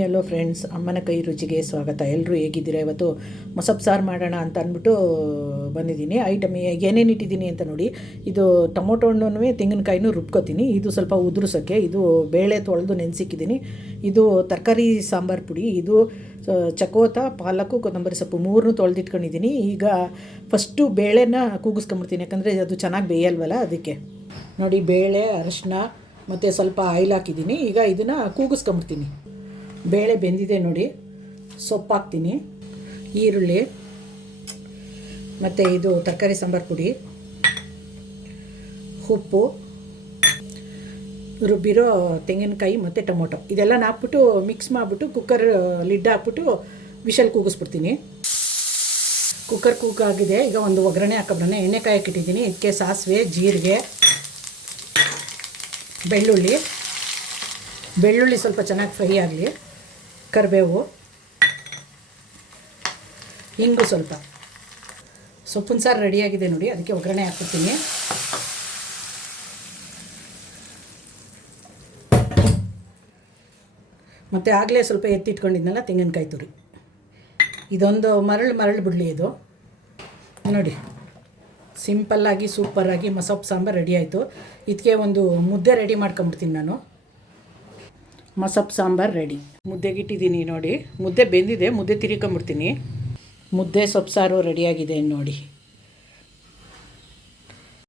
Hello friends, ಅಮ್ಮನ ಕೈ ರುಚಿಗೆ ಸ್ವಾಗತ. ಎಲ್ಲರೂ ಹೇಗಿದ್ದೀರಾ? ಇವತ್ತು ಮೊಸಪ್ ಸಾರು ಮಾಡೋಣ ಅಂತ ಅಂದ್ಬಿಟ್ಟು ಬಂದಿದ್ದೀನಿ. ಐಟಮ್ ಏನೇನು ಇಟ್ಟಿದ್ದೀನಿ ಅಂತ ನೋಡಿ. ಇದು ಟೊಮೊಟೊ ಹಣ್ಣು ತೆಂಗಿನಕಾಯಿನೂ ರುಬ್ಕೋತೀನಿ. ಇದು ಸ್ವಲ್ಪ ಉದುರಿಸೋಕ್ಕೆ. ಇದು ಬೇಳೆ ತೊಳೆದು ನೆನೆಸಿಕ್ಕಿದ್ದೀನಿ. ಇದು ತರಕಾರಿ ಸಾಂಬಾರು ಪುಡಿ. ಇದು ಚಕೋತ, ಪಾಲಕು, ಕೊತ್ತಂಬರಿ ಸೊಪ್ಪು ಮೂರನ್ನೂ ತೊಳೆದಿಟ್ಕೊಂಡಿದ್ದೀನಿ. ಈಗ ಫಸ್ಟು ಬೇಳೆನ ಕೂಗಿಸ್ಕೊಂಬಿಡ್ತೀನಿ, ಯಾಕಂದರೆ ಅದು ಚೆನ್ನಾಗಿ ಬೇಯಲ್ವಲ್ಲ, ಅದಕ್ಕೆ. ನೋಡಿ, ಬೇಳೆ, ಅರಿಶಿನ ಮತ್ತು ಸ್ವಲ್ಪ ಆಯಿಲ್ ಹಾಕಿದ್ದೀನಿ. ಈಗ ಇದನ್ನು ಕೂಗಿಸ್ಕೊಂಬಿಡ್ತೀನಿ. ಬೇಳೆ ಬೆಂದಿದೆ ನೋಡಿ. ಸೊಪ್ಪು ಹಾಕ್ತೀನಿ, ಈರುಳ್ಳಿ ಮತ್ತು ಇದು ತರಕಾರಿ ಸಾಂಬಾರು ಪುಡಿ, ಉಪ್ಪು, ರುಬ್ಬಿರೋ ತೆಂಗಿನಕಾಯಿ ಮತ್ತು ಟೊಮೊಟೊ ಇದೆಲ್ಲ ಹಾಕ್ಬಿಟ್ಟು ಮಿಕ್ಸ್ ಮಾಡಿಬಿಟ್ಟು ಕುಕ್ಕರ್ ಲಿಡ್ ಹಾಕ್ಬಿಟ್ಟು ವಿಷಲ್ ಕೂಗಿಸ್ಬಿಡ್ತೀನಿ. ಕುಕ್ಕರ್ ಕೂಗಾಗಿದೆ. ಈಗ ಒಂದು ಒಗ್ಗರಣೆ ಹಾಕೋಬ್ರನ್ನ ಎಣ್ಣೆ ಕಾಯಕ್ಕಿಟ್ಟಿದ್ದೀನಿ. ಇದಕ್ಕೆ ಸಾಸಿವೆ, ಜೀರಿಗೆ, ಬೆಳ್ಳುಳ್ಳಿ ಸ್ವಲ್ಪ ಚೆನ್ನಾಗಿ ಫ್ರೈ ಆಗಲಿ, ಕರಿಬೇವು, ಇಂಗು ಸ್ವಲ್ಪ. ಸೊಪ್ಪಿನ ಸಾರು ರೆಡಿಯಾಗಿದೆ ನೋಡಿ. ಅದಕ್ಕೆ ಒಗ್ಗರಣೆ ಹಾಕ್ಬಿಡ್ತೀನಿ. ಮತ್ತು ಆಗಲೇ ಸ್ವಲ್ಪ ಎತ್ತಿಟ್ಕೊಂಡಿದ್ನಲ್ಲ ತೆಂಗಿನಕಾಯಿ ತುರಿ. ಇದೊಂದು ಮರಳು ಬಿಡಲಿ. ಇದು ನೋಡಿ, ಸಿಂಪಲ್ಲಾಗಿ ಸೂಪರಾಗಿ ಮೊಸಪ್ ಸಾಂಬಾರು ರೆಡಿ ಆಯಿತು. ಇದಕ್ಕೆ ಒಂದು ಮುದ್ದೆ ರೆಡಿ ಮಾಡ್ಕೊಂಬಿಡ್ತೀನಿ ನಾನು. ಮೊಸಪ್ ಸಾಂಬಾರು ರೆಡಿ. ಮುದ್ದೆಗಿಟ್ಟಿದ್ದೀನಿ ನೋಡಿ. ಮುದ್ದೆ ಬೆಂದಿದೆ, ಮುದ್ದೆ ತಿರ್ಕೊಂಬಿಡ್ತೀನಿ. ಮುದ್ದೆ ಸೊಪ್ಪು ಸಾರು ರೆಡಿಯಾಗಿದೆ ನೋಡಿ.